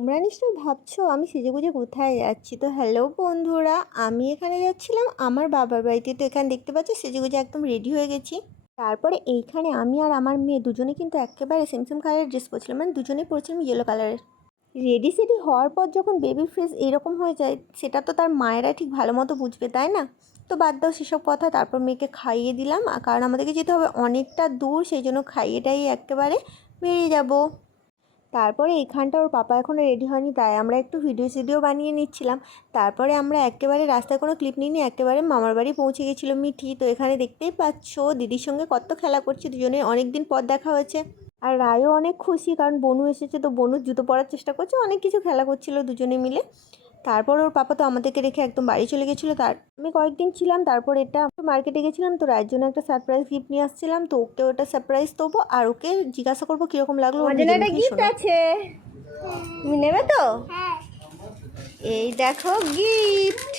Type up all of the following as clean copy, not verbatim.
তোমরা নিশ্চয়ই ভাবছো আমি সেজেগুজে কোথায় যাচ্ছি। তো হ্যালো বন্ধুরা, আমি এখানে যাচ্ছিলাম আমার বাবার বাড়িতে। তো এখানে দেখতে পাচ্ছি সেজেগুজে একদম রেডি হয়ে গেছি। তারপরে এইখানে আমি আর আমার মেয়ে দুজনে কিন্তু একেবারে সেম সেম কালারের ড্রেস পরছিলাম, মানে দুজনেই পরছিলাম ইয়েলো কালারের। রেডি সেডি হওয়ার পর যখন বেবির ফেস এরকম হয়ে যায়, সেটা তো তার মায়েরা ঠিক ভালো মতো বুঝবে, তাই না? তো বাদ দাও সেসব কথা। তারপর মেয়েকে খাইয়ে দিলাম, কারণ আমাদেরকে যেতে হবে অনেকটা দূর, সেই জন্য খাইয়েটাই একেবারে বেরিয়ে যাব। তারপরে এইখানটা ওর পাপা এখনও রেডি হয়নি, তাই আমরা একটু ভিডিও বানিয়ে নিচ্ছিলাম। তারপরে আমরা একেবারে রাস্তায় কোনো ক্লিপ নিইনি, একেবারে মামার বাড়ি পৌঁছে গেছিলো মিঠি। তো এখানে দেখতেই পাচ্ছ দিদির সঙ্গে কত খেলা করছে, দুজনে অনেক দিন পর দেখা হয়েছে। আর রায়ও অনেক খুশি, কারণ বনু এসেছে, তো বনুর জুতো পরার চেষ্টা করছে, অনেক কিছু খেলা করছিল দুজনে মিলে। তারপর ওর পাপা তো আমাদেরকে রেখে একদম বাড়ি চলে গেছিলো। আমি কয়েকদিন ছিলাম, তারপর এটা মার্কেটে গেছিলাম, তো রায়ের জন্য একটা সারপ্রাইজ গিফট নিয়ে আসছিলাম। তো ওকে ওটা সারপ্রাইজ দেবো, আর ওকে জিজ্ঞাসা করবো কীরকম লাগলো। ওর নিজের মুখেই শোনো। আছে, তুমি নেবে তো? এই দেখো গিফট।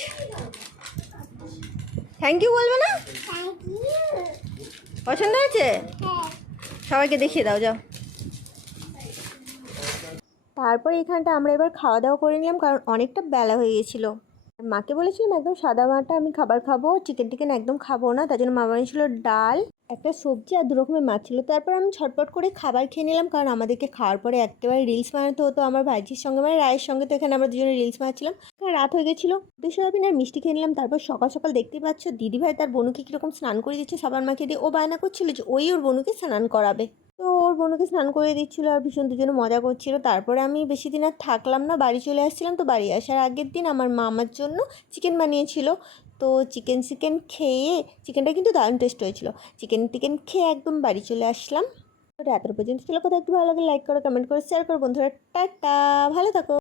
থ্যাংক ইউ বলবে না? পছন্দ হয়েছে? সবাইকে দেখিয়ে দাও, যাও। তারপর এখানটা আমরা এবার খাওয়া দাওয়া করে নিলাম, কারণ অনেকটা বেলা হয়ে গেছিলো। মাকে বলেছিলাম একদম সাদা মাটা আমি খাবার খাবো, চিকেন টিকেন একদম খাবো না। তার জন্য মা বানিয়েছিল ডাল, একটা সবজি আর 2 রকমের মাছ ছিল। তারপর আমি ছটপট করে খাবার খেয়ে নিলাম, কারণ আমাদেরকে খাওয়ার পরে একেবারে রিলস বানাতে হতো আমার ভাইজির সঙ্গে, মানে রায়ের সঙ্গে। তো এখানে আমরা দুজনে রিলস বানাচ্ছিলাম, কারণ রাত হয়ে গেছিলো। সয়াবিন আর মিষ্টি খেয়ে নিলাম। তারপর সকাল সকাল দেখতেই পাচ্ছ দিদিভাই তার বোনুকে কীরকম স্নান করে দিচ্ছে সাবান মাখিয়ে দিয়ে। ও বায়না করছিল যে ওই ওর বোনুকে স্নান করাবে। তো ওর বোনকে স্নান করে দিচ্ছিলো আর ভীষণ দুজনে মজা করছিল। তারপরে আমি বেশি দিন আর থাকলাম না, বাড়ি চলে আসছিলাম। তো বাড়ি আসার আগের দিন আমার মা আমার জন্য চিকেন বানিয়েছিল। তো চিকেন খেয়ে, চিকেনটা কিন্তু দারুণ টেস্ট হয়েছিল। চিকেন খেয়ে একদম বাড়ি চলে আসলাম। তো এত পর্যন্ত ছিল, কথা একটু ভালো লাগে লাইক করো, কমেন্ট করো, শেয়ার করো বন্ধুরা। টাটা, ভালো থাকো।